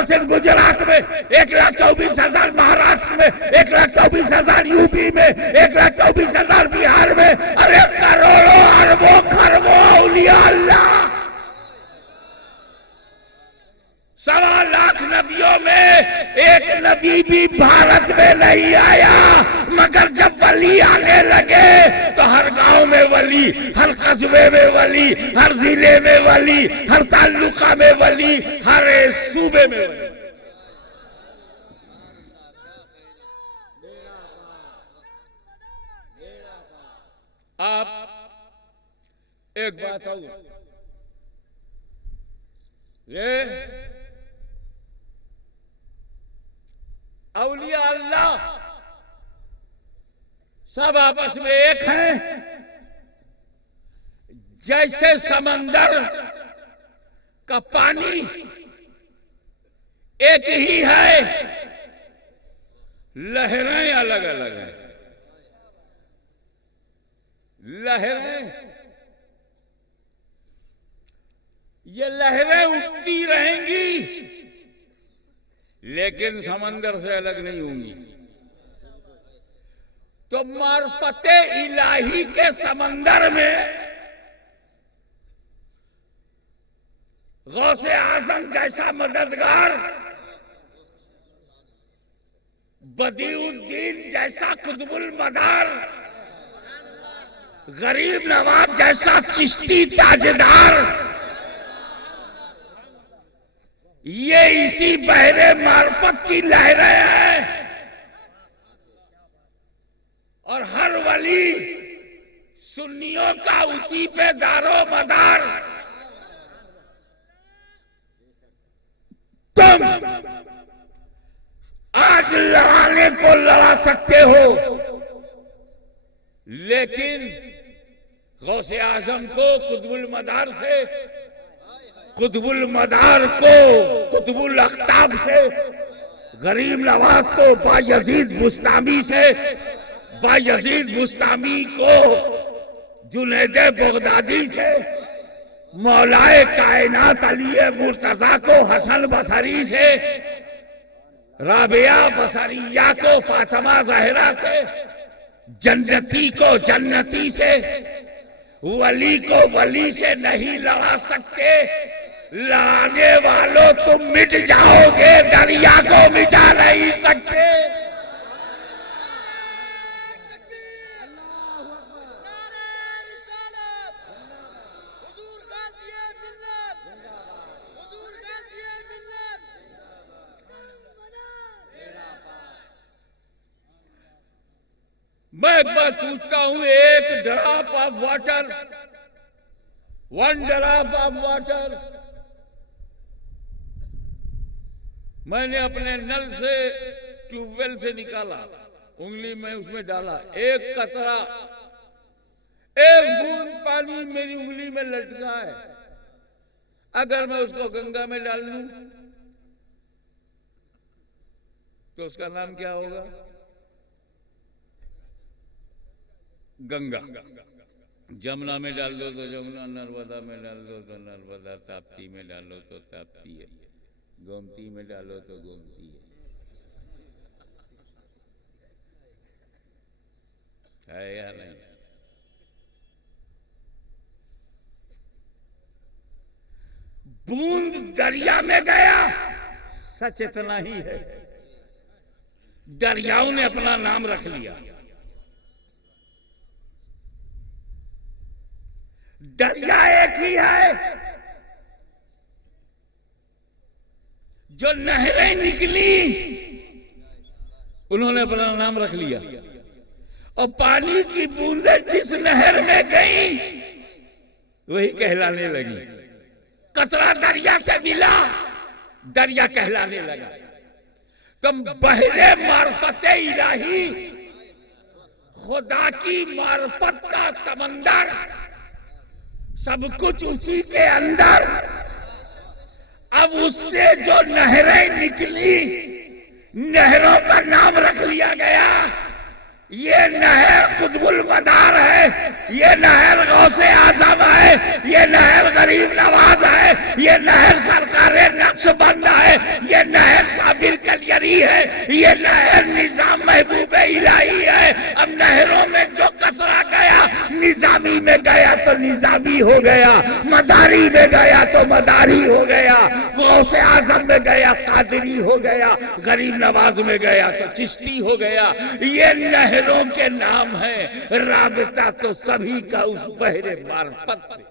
1,00,000 गुजरात में, 1,24,000 महाराष्ट्र में, 1,24,000 यूपी में, 1,24,000 बिहार में, अरे करोड़ों अरबों खरबों औलिया अल्लाह। 1.25 नबियों में एक नबी भी भारत में नहीं आया, मगर जब वली आने लगे तो हर गांव में वली, हर कस्बे में वली, हर जिले में वली, हर तालुका में वली, हर सूबे में वली। आप एक बात और ये औलिया अल्लाह सब आपस में एक हैं। जैसे समंदर का पानी एक ही है, लहरें अलग अलग हैं। लहरें, ये लहरें उठती रहेंगी लेकिन समंदर से अलग नहीं होंगी। तो मार्फते इलाही के समंदर में गौसे आजम जैसा मददगार, बदीउद्दीन जैसा कुतुबुल मदार, गरीब नवाब जैसा चिश्ती ताजदार, ये इसी बहरे मार्फत की लहरें हैं। और हर वली सुन्नियों का उसी पे दारो मदार। तुम आज लड़ाने को लड़ा सकते हो, लेकिन गौसे आजम को कुतुबुल मदार से, कुतुबुल मदार को कुतुबुल अख्ताब से, गरीब नवाज को बायजीद बुस्तामी से, बायजीद बुस्तामी को जुनैद बगदादी से, मौलाए कायनात अली मुर्तजा को हसन बसरी से, राबिया बसरिया को फातिमा जहरा से, जन्नती को जन्नती से, वली को वली से नहीं लड़ा सकते। लड़ाने वालों तुम मिट जाओगे, दरिया को मिटा नहीं सकते। मैं एक बात पूछता हूं, एक drop of water, 1 drop of water मैंने अपने नल से, ट्यूबवेल से निकाला, उंगली में उसमें डाला, एक कतरा, एक बूंद पानी मेरी उंगली में लटका है। अगर मैं उसको गंगा में डाल दूं तो उसका नाम क्या होगा? गंगा। जमुना में डाल दो तो जमुना, नर्मदा में डाल दो तो नर्मदा, ताप्ती में डालो तो ताप्ती है, गोमती में डालो तो गोमती है या नहीं? बूंद दरिया में गया, सच इतना ही है, दरियाओं ने अपना नाम रख लिया। दरिया एक ही है। जो नहरें निकली उन्होंने अपना नाम रख लिया, और पानी की बूंदें जिस नहर में गई वही कहलाने लगी। कतरा दरिया से मिला, दरिया कहलाने लगा। तुम बहरे मार्फते इलाही, खुदा की मार्फत का समंदर, सब कुछ उसी के अंदर। अब उससे जो नहरें निकली, नहरों का नाम रख लिया गया। ये नहर कुतुबुल मदार है, ये नहर गौसे आजम है, ये नहर गरीब नवाज है, ये नहर सरकारे नक्शबंद है, है, ये नहर साबिर कलियरी है, ये नहर निजाम महबूब इलाही है। अब नहरों में जो कतरा गया, निजामी में गया तो निजामी हो गया, मदारी में गया तो मदारी हो गया, गौसे आजम में गया कादरी हो गया, गरीब नवाज में गया तो चिश्ती हो गया। ये नहरों के नाम है, राबता तो सभी का उस बहरे मार्फत से।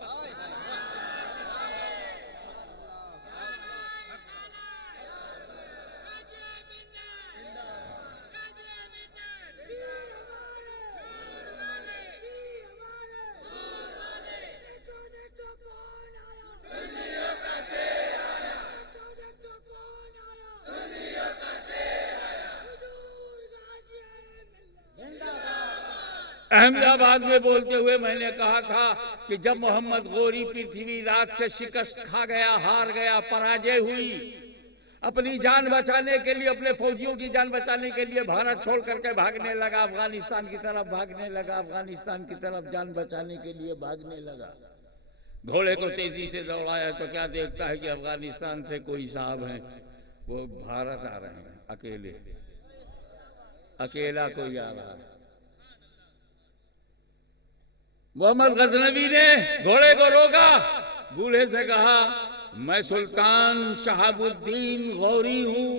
अहमदाबाद में बोलते हुए मैंने कहा था कि जब मोहम्मद गौरी पृथ्वी राज से शिकस्त खा गया, हार गया, पराजय हुई, अपनी जान बचाने के लिए, अपने फौजियों की जान बचाने के लिए भारत छोड़ करके भागने लगा, अफगानिस्तान की तरफ भागने लगा, अफगानिस्तान की तरफ जान बचाने के लिए भागने लगा। घोड़े को तेजी से दौड़ाया तो क्या देखता है कि अफगानिस्तान से कोई साहब हैं, वो भारत आ रहे हैं, अकेले, अकेला कोई आ रहा है। मोहम्मद गजनवी ने घोड़े को रोका, बूढ़े से कहा, मैं सुल्तान शहाबुद्दीन गौरी हूं,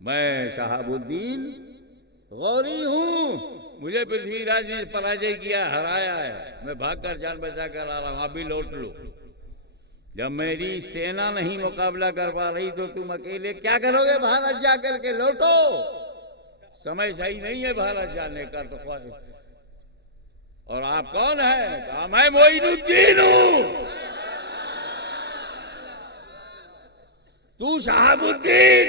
मैं शहाबुद्दीन गौरी हूं, मुझे पृथ्वीराज ने पराजय किया, हराया है, मैं भागकर जान बचा कर आ रहा हूं, अभी लौट लो। जब मेरी सेना नहीं मुकाबला कर पा रही तो तुम अकेले क्या करोगे? भारत जाकर के लौटो, समय सही नहीं है भारत जाने का। तो और आप कौन है? कहा मैं मोइनुद्दीन हूं। तू शहाबुद्दीन,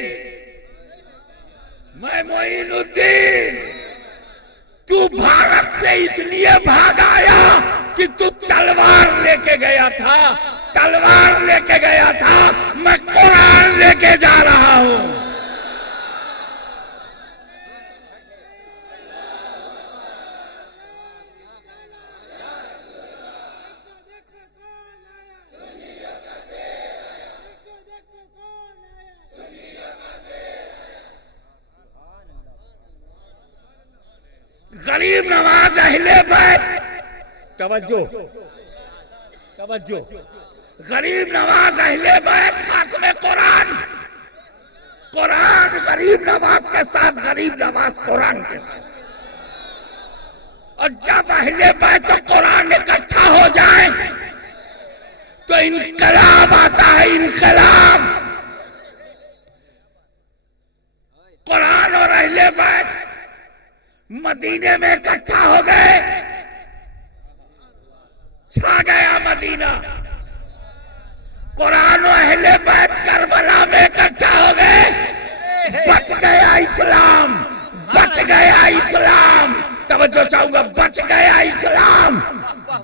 मैं मोइनुद्दीन। तू भारत से इसलिए भाग आया कि तू तलवार लेके गया था, तलवार लेके गया था, मैं कुरान लेके जा रहा हूं। गरीब नवाज अहले बैत, तवज्जो तवज्जो, गरीब नवाज अहले बैत खात्मे कुरान, कुरान गरीब नवाज के साथ, गरीब नवाज कुरान के साथ। और जब अहले बैत तो कुरान इकट्ठा हो जाए तो इनकलाब आता है, इनकलाब। कुरान और अहले बैत मदीने में इकट्ठा हो गए, छा गया मदीना। कुरान और अहले बैत करबला में इकट्ठा हो गए, बच गया इस्लाम, बच गया इस्लाम। तवज्जो चाहूंगा, बच गया इस्लाम,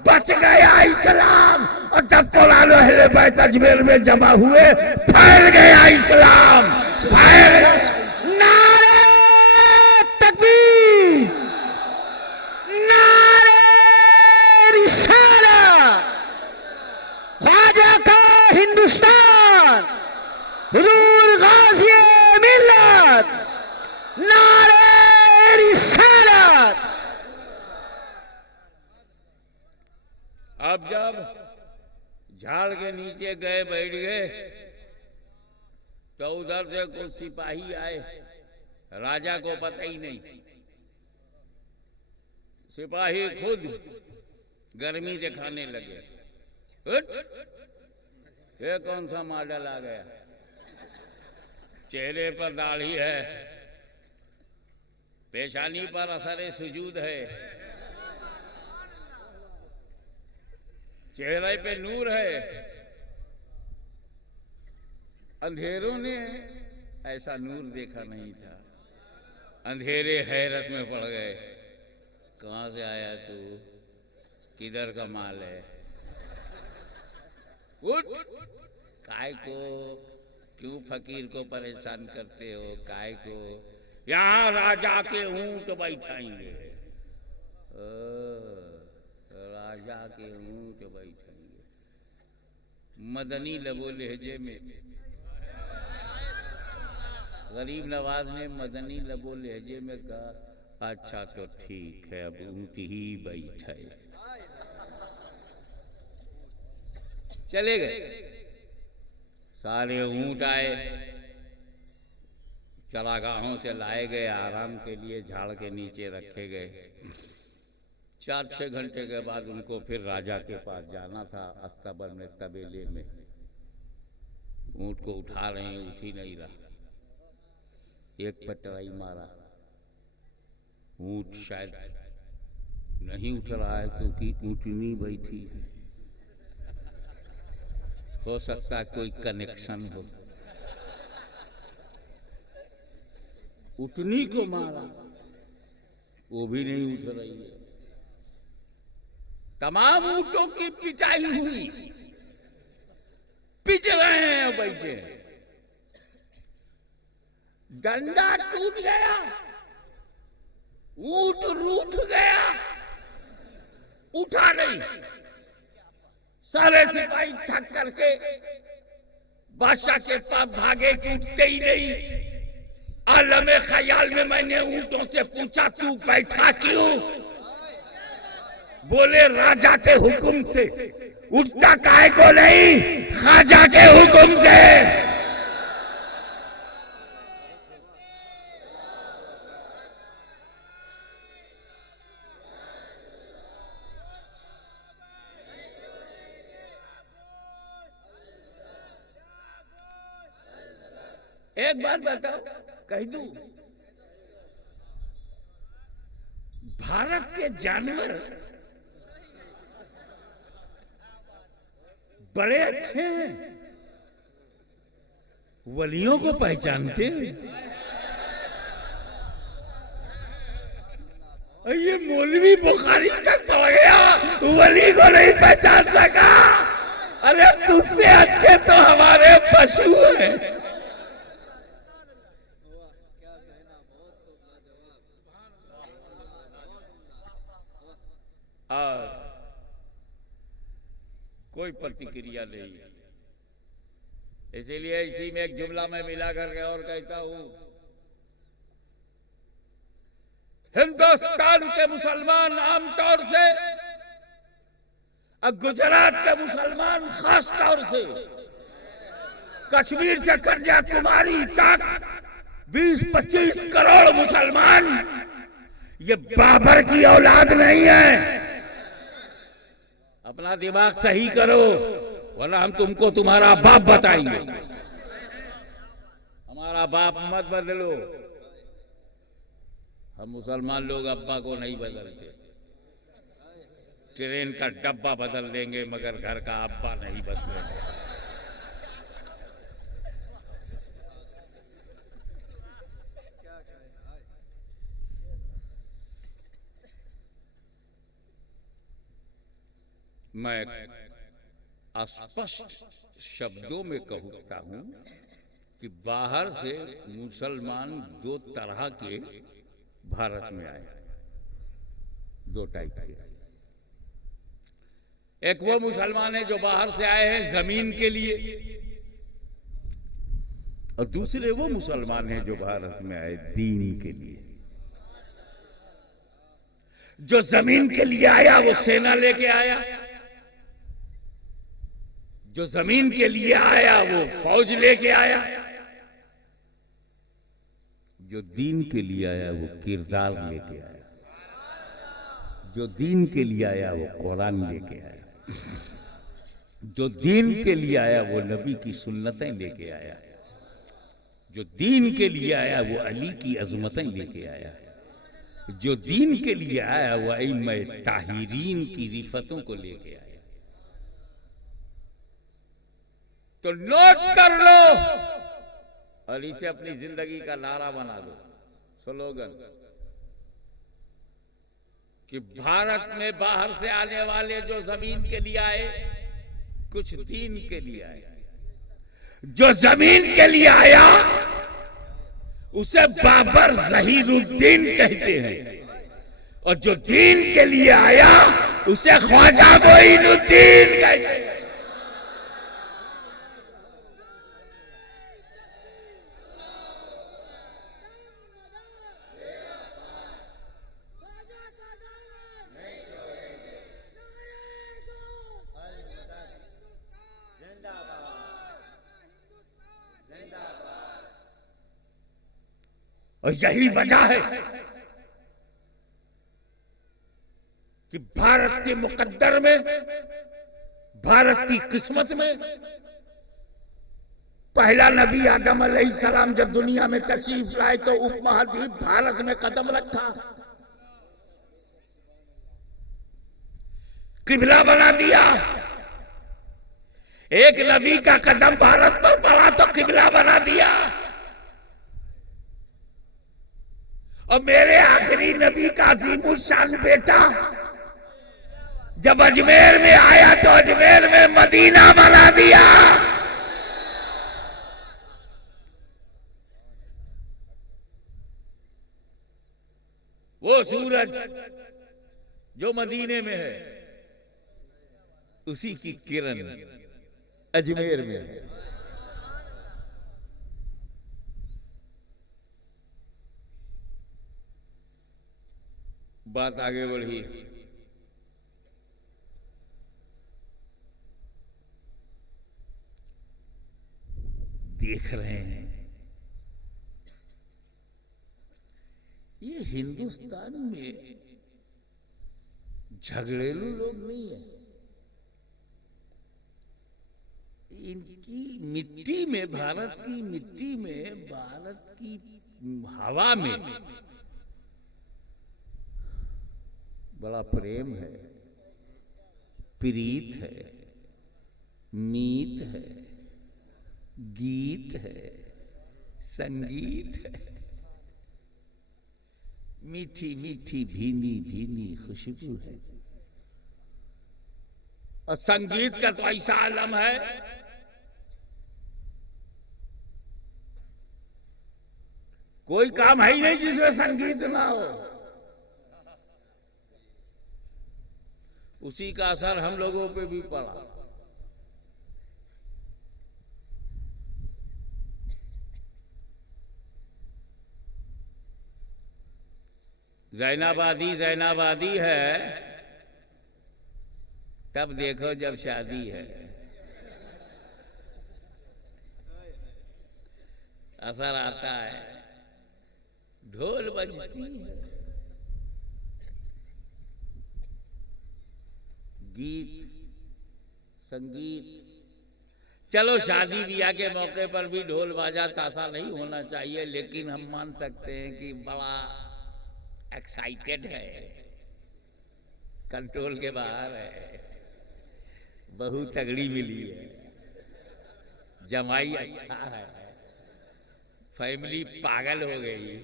बच गया इस्लाम। और जब कुरान और अहले बैत अजमेर में जमा हुए, फैल गया इस्लाम, फैल गया। हिंदुस्तान, हुजूर गाज़ी मिल्लत, नारे रिसालत। अब जब झाड़ के नीचे गए, बैठ गए, तो उधर से कुछ सिपाही आए, राजा को पता ही नहीं। सिपाही खुद गर्मी दिखाने लगे। ये कौन सा मॉडल आ गया? चेहरे पर दाढ़ी है, पेशानी पर असर सुजूद है, चेहरे पे नूर है। अंधेरों ने ऐसा नूर देखा नहीं था। अंधेरे हैरत में पड़ गए, कहां से आया तू, किधर का माल है? उठ, काय को क्यों फकीर को परेशान करते हो? काय को? यहाँ राजा के ऊंट बैठाएंगे, राजा के ऊंट बैठाएंगे। मदनी लबो लहजे में गरीब नवाज ने मदनी लबो लहजे में कहा, अच्छा तो ठीक है, अब ऊँट ही बैठे। चले गए, सारे ऊँट आए, चरागाहों से लाए गए, आराम के लिए झाड़ के नीचे रखे गए। 4-6 घंटे के बाद उनको फिर राजा के पास जाना था, अस्तबल में तबेले में। ऊँट को उठा रहे हैं, उठ ही नहीं रहा। एक पटराई मारा, ऊँट शायद नहीं उठ रहा है क्योंकि ऊँटनी बैठी है, हो सकता है कोई कनेक्शन हो। ऊँटनी को मारा, वो भी नहीं उठ रही है। तमाम ऊँटों की पिटाई हुई, पिट रहे हैं बैठे। डंडा टूट गया, ऊँट रूठ गया, उठा नहीं। सारे सिपाही थक करके बादशाह के पास भागे कि उठते ही नहीं। आलमे ख्याल में मैंने ऊँटों से पूछा, तू बैठा क्यों? बोले राजा के हुक्म से। उठता काहे को नहीं? ख्वाजा के हुक्म से। एक बात बताओ, कह दूं, भारत के जानवर बड़े अच्छे हैं, वलियों को पहचानते हैं। ये मौलवी बुखारी तक पड़ गया, वली को नहीं पहचान सका। अरे तुझसे अच्छे तो हमारे पशु हैं। कोई प्रतिक्रिया नहीं, इसीलिए इसी में एक जुमला में मिला करके और कहता हूं, हिंदुस्तान के मुसलमान आमतौर से और गुजरात के मुसलमान खास तौर से, कश्मीर से कन्याकुमारी तक 20-25 करोड़ मुसलमान ये बाबर की औलाद नहीं है। अपना दिमाग सही करो, वरना हम तुमको तुम्हारा बाप बताएंगे। हमारा बाप मत बदलो। हम मुसलमान लोग अब्बा को नहीं बदलते। ट्रेन का डब्बा बदल देंगे मगर घर का अब्बा नहीं बदलेंगे। मैं स्पष्ट शब्दों में कहता हूं कि बाहर से मुसलमान 2 तरह के भारत में आए, 2 टाइप के। एक वो मुसलमान है जो बाहर से आए हैं जमीन के लिए, और दूसरे वो मुसलमान हैं जो भारत में आए दीन के लिए। जो जमीन के लिए आया वो सेना लेके आया, जो जमीन के लिए आया वो फौज लेके आया, जो दीन के लिए आया वो किरदार लेके आया, जो दीन के लिए आया वो कुरान लेके आया, जो दीन के लिए आया वो नबी की सुन्नतें लेके आया, जो दीन के लिए आया वो अली की अजमतें लेके आया, जो दीन के लिए आया वो इमाम ताहिरीन की रिफतों को लेके आया। तो नोट कर लो और इसे अपनी जिंदगी का नारा बना दो, स्लोगन, कि भारत में बाहर से आने वाले जो जमीन के लिए आए, कुछ दीन के लिए आए। जो जमीन के लिए आया उसे बाबर ज़हीरुद्दीन कहते हैं, और जो दीन के लिए आया उसे ख्वाजा मोइनुद्दीन कहते हैं। और यही वजह है कि भारत के मुकद्दर में, भारत की किस्मत में पहला नबी आदम अलैहिस्सलाम जब दुनिया में तशरीफ लाए तो उपमहाद्वीप भारत में कदम रखा, किबला बना दिया। एक नबी का कदम भारत पर पड़ा तो किबला बना दिया। और मेरे आखिरी नबी का अज़ीमुश्शान बेटा जब अजमेर में आया तो अजमेर में मदीना बना दिया। वो सूरज जो मदीने में है, उसी की किरण अजमेर में है। बात आगे बढ़ी। देख रहे हैं ये हिंदुस्तान में झगड़ेलू लोग नहीं है। इनकी मिट्टी में, भारत की मिट्टी में, भारत की हवा में बड़ा प्रेम है, प्रीत है, मीत है, गीत है, संगीत है, मीठी मीठी भीनी भीनी खुशबू है। और संगीत का तो ऐसा आलम है, कोई काम है ही नहीं जिसमें संगीत ना हो। उसी का असर हम लोगों पे भी पड़ा। जैनाबादी जैनाबादी है, तब देखो जब शादी है। असर आता है, ढोल बजती है, गीत संगीत। चलो शादी ब्याह के मौके पर भी ढोल बाजा ताशा नहीं होना चाहिए, लेकिन हम मान सकते हैं कि बड़ा एक्साइटेड है, कंट्रोल के बाहर है, बहू तगड़ी मिली है, जमाई अच्छा है, फैमिली पागल हो गई,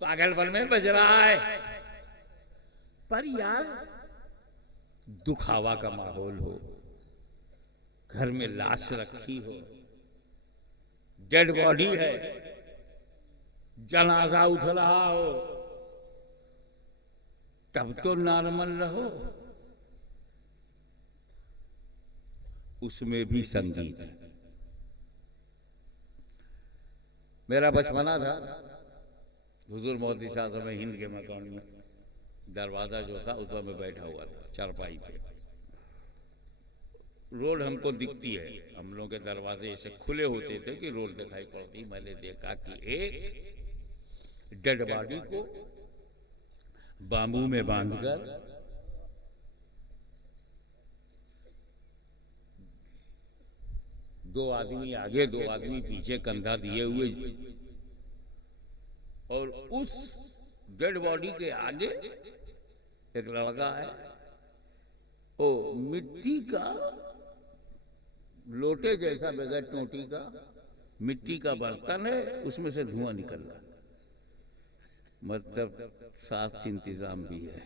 पागलपन में बज रहा है। पर यार दुखावा का माहौल हो, घर में लाश रखी हो, डेड बॉडी है, जनाजा उठ रहा हो, तब तो नॉर्मल रहो। उसमें भी संगीत। मेरा बचपना था, हुजूर मोहद्दिस साहब में हिंद के मकान में दरवाजा जो था उस पर मैं बैठा हुआ था चारपाई पे। रोड हमको दिखती है, हम लोगों के दरवाजे ऐसे खुले होते थे कि रोड दिखाई पड़ती। मैंने देखा कि एक डेड बॉडी को बांबू में बांधकर दो आदमी आगे दो आदमी पीछे कंधा दिए हुए, और उस डेड बॉडी के आगे एक लड़का है, वो मिट्टी का लोटे जैसा बगैर टोटी का मिट्टी का बर्तन है, उसमें से धुआं निकल रहा, मतलब साफ इंतजाम भी है।